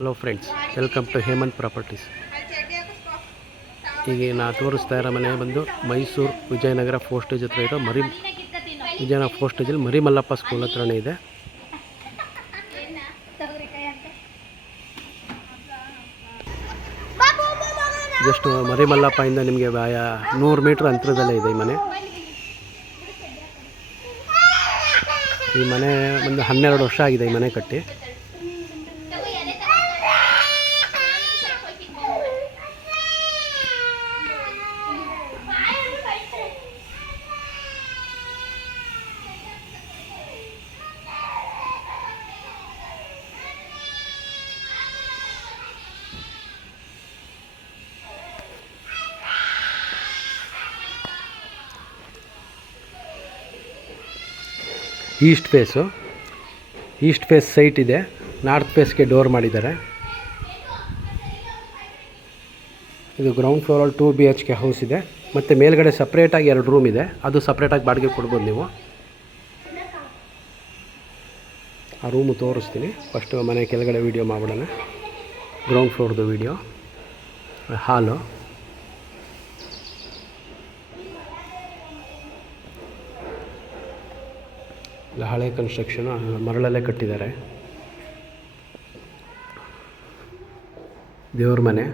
Hello friends, welcome to Hemanth properties. ಈಗ ನಾ ತೋರಿಸ್ತಾ ಇರೋ ಮನೆ ಬಂದು ಮೈಸೂರು ವಿಜಯನಗರ ಫೋಸ್ಟೇಜ್ ಹತ್ರ ಇರೋ ವಿಜಯನಗರ ಫೋಸ್ಟೇಜಲ್ಲಿ ಮರಿಮಲ್ಲಪ್ಪ ಸ್ಕೂಲ್ ಹತ್ರನೇ ಇದೆ. ಜಸ್ಟ್ ಮರಿಮಲ್ಲಪ್ಪ ನಿಮಗೆ 100 ಮೀಟ್ರ್ ಅಂತರದಲ್ಲೇ ಇದೆ ಈ ಮನೆ. ಈ ಮನೆ ಒಂದು 12 ವರ್ಷ ಆಗಿದೆ ಈ ಮನೆ ಕಟ್ಟಿ. ಈಸ್ಟ್ ಫೇಸ್ ಸೈಟ್ ಇದೆ. ನಾರ್ತ್ ಫೇಸ್ಗೆ ಡೋರ್ ಮಾಡಿದ್ದಾರೆ. ಇದು ಗ್ರೌಂಡ್ ಫ್ಲೋರಲ್ಲಿ 2 BHK ಹೌಸ್ ಇದೆ. ಮತ್ತು ಮೇಲ್ಗಡೆ ಸಪ್ರೇಟಾಗಿ 2 ರೂಮ್ ಇದೆ. ಅದು ಸಪ್ರೇಟಾಗಿ ಬಾಡಿಗೆ ಕೊಡ್ಬೋದು ನೀವು. ಆ ರೂಮು ತೋರಿಸ್ತೀನಿ. ಫಸ್ಟು ಮನೆ ಕೆಳಗಡೆ ವೀಡಿಯೋ ಮಾಡೋಣ. ಗ್ರೌಂಡ್ ಫ್ಲೋರ್ದು ವೀಡಿಯೋ. ಹಾಲು, ಹಳೆ ಕನ್ಸ್ಟ್ರಕ್ಷನು, ಮರಳಲ್ಲೇ ಕಟ್ಟಿದ್ದಾರೆ. ದೇವ್ರ ಮನೆ,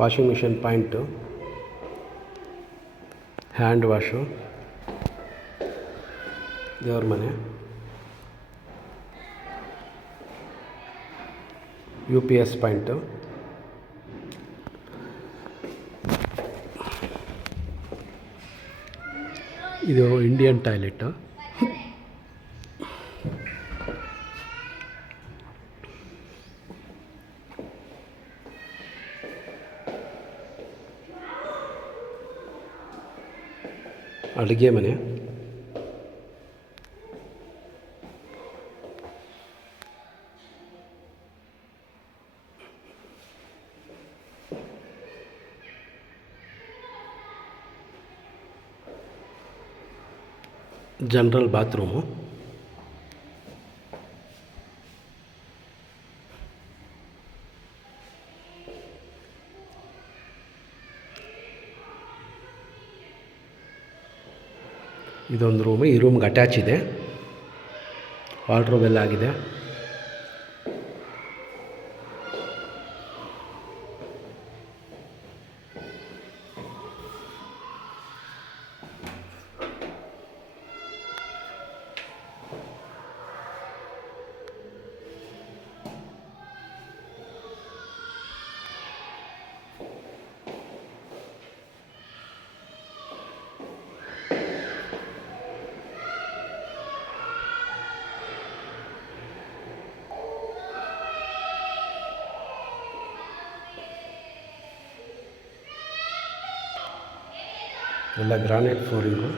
washing machine point, hand wash, ದೇವ್ರ ಮನೆ, UPS ಪಾಯಿಂಟು, ಇದು ಇಂಡಿಯನ್ ಟಾಯ್ಲೆಟು. ಅಡುಗೆ ಮನೆ, ಜನರಲ್ ಬಾತ್ರೂಮು, ಇದೊಂದು ರೂಮು. ಈ ರೂಮ್ಗೆ ಅಟ್ಯಾಚ್ ಇದೆ. ವಾರ್ಡ್ರೋಬ್ ಎಲ್ಲ ಆಗಿದೆ. ಎಲ್ಲ ಗ್ರಾನೈಟ್ ಫ್ಲೋರಿಂಗು.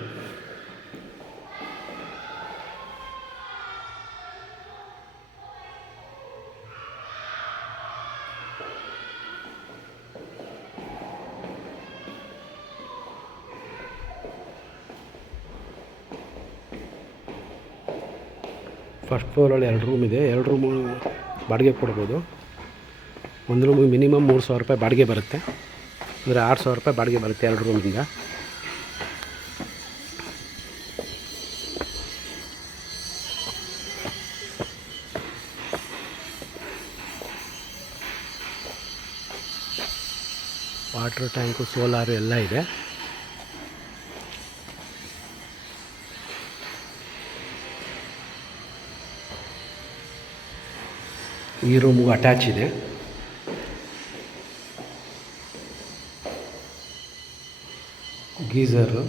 ಫಸ್ಟ್ ಫ್ಲೋರಲ್ಲಿ 2 ರೂಮ್ ಇದೆ. 2 ರೂಮು ಬಾಡಿಗೆ ಕೊಡ್ಬೋದು. ಒಂದು ರೂಮಿಗೆ ಮಿನಿಮಮ್ 3,000 ರೂಪಾಯಿ ಬಾಡಿಗೆ ಬರುತ್ತೆ. ಅಂದರೆ 6,000 ರೂಪಾಯಿ ಬಾಡಿಗೆ ಬರುತ್ತೆ 2 ರೂಮಿಂದ. ವಾಟರ್ ಟ್ಯಾಂಕು, ಸೋಲಾರು ಎಲ್ಲ ಇದೆ. ಈ ರೂಮ್ಗೂ ಅಟ್ಯಾಚ್ ಇದೆ. ಗೀಝರು,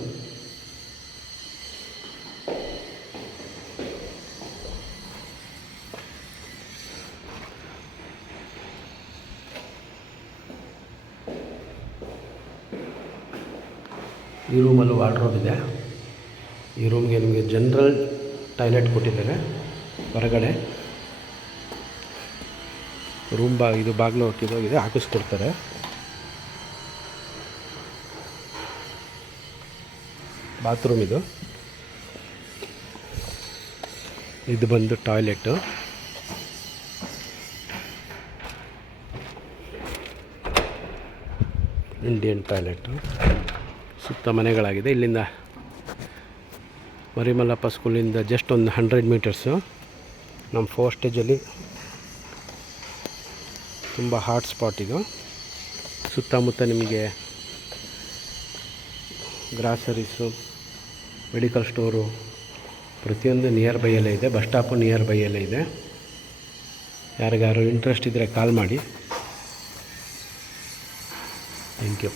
ಈ ರೂಮಲ್ಲೂ ವಾರ್ಡ್ರೋಬ್ ಇದೆ. ಈ ರೂಮ್ಗೆ ನಿಮಗೆ ಜನರಲ್ ಟಾಯ್ಲೆಟ್ ಕೊಟ್ಟಿದ್ದಾರೆ. ಹೊರಗಡೆ ರೂಮ್ ಇದು ಬಾಗಿಲು ಹಾಕಿದೋಗಿದೆ, ಹಾಕಿಸ್ಕೊಡ್ತಾರೆ. ಬಾತ್ರೂಮ್ ಇದು ಬಂದು ಟಾಯ್ಲೆಟ್ಟು. Indian toilet. ಸುತ್ತ ಮನೆಗಳಾಗಿದೆ. ಇಲ್ಲಿಂದ ಮರಿಮಲ್ಲಪ್ಪ ಸ್ಕೂಲಿಂದ ಜಸ್ಟ್ ಒಂದು 100 ಮೀಟರ್ಸು. ನಮ್ಮ 4 ಸ್ಟೇಜಲ್ಲಿ ತುಂಬ ಹಾಟ್ ಸ್ಪಾಟ್ ಇದು. ಸುತ್ತಮುತ್ತ ನಿಮಗೆ ಗ್ರಾಸರೀಸು, ಮೆಡಿಕಲ್ ಸ್ಟೋರು ಪ್ರತಿಯೊಂದು ನಿಯರ್ ಬೈಯಲ್ಲೇ ಇದೆ. ಬಸ್ ಸ್ಟಾಪು ನಿಯರ್ ಬೈಯಲ್ಲೇ ಇದೆ. ಯಾರಿಗಾರು ಇಂಟ್ರೆಸ್ಟ್ ಇದ್ದರೆ ಕಾಲ್ ಮಾಡಿ. Thank you.